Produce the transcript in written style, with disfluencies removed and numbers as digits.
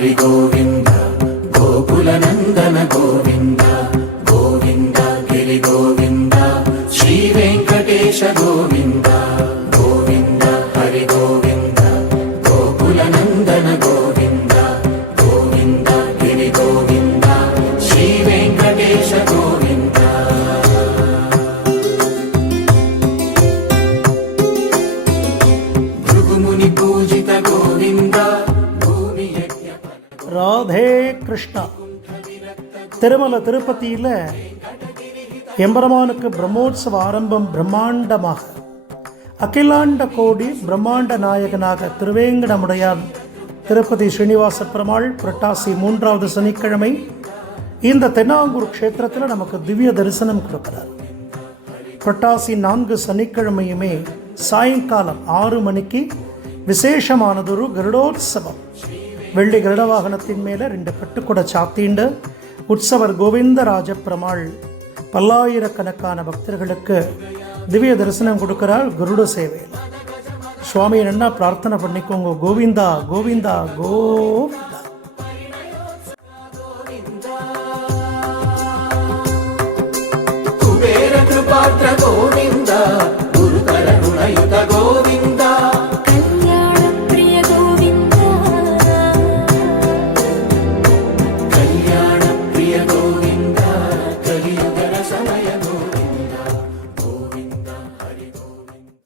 हरि गोविन्द गोकुलनन्दन गोविन्द गोविन्द गिरि गोविन्द श्रीवेङ्कटेश गोविन्द गोविन्द हरि गोविन्द गोकुलनन्दन गोविन्द गोविन्द गिरि गोविन्द श्रीवेङ्कटेश गोविन्द भृगुमुनि पूजित गोविन्द ராதே கிருஷ்ணா. திருமலை திருப்பதியில் எம்பெருமானுக்கு பிரம்மோற்சவ ஆரம்பம் பிரம்மாண்டமாக அகிலாண்ட கோடி பிரம்மாண்ட நாயகனாக திருவேங்கடமுடையான் திருப்பதி ஸ்ரீனிவாச பெருமாள் புரட்டாசி 3வது சனிக்கிழமை இந்த தென்னாங்கூர் க்ஷேத்திரத்தில் நமக்கு திவ்ய தரிசனம் கொடுக்கிறார். புரட்டாசி 4 சனிக்கிழமையுமே சாயங்காலம் 6 மணிக்கு விசேஷமானதொரு கருடோத்சவம். வெள்ளி கருட வாகனத்தின் மேலே 2 பட்டுக்குட சாத்திண்டு உற்சவர் கோவிந்தராஜ பெருமாள் பல்லாயிரக்கணக்கான பக்தர்களுக்கு திவ்ய தரிசனம் கொடுக்கிறார் கருட சேவையில். சுவாமி என்ன பிரார்த்தனை பண்ணிக்கோங்க, கோவிந்தா கோவிந்தா கோவிந்தா.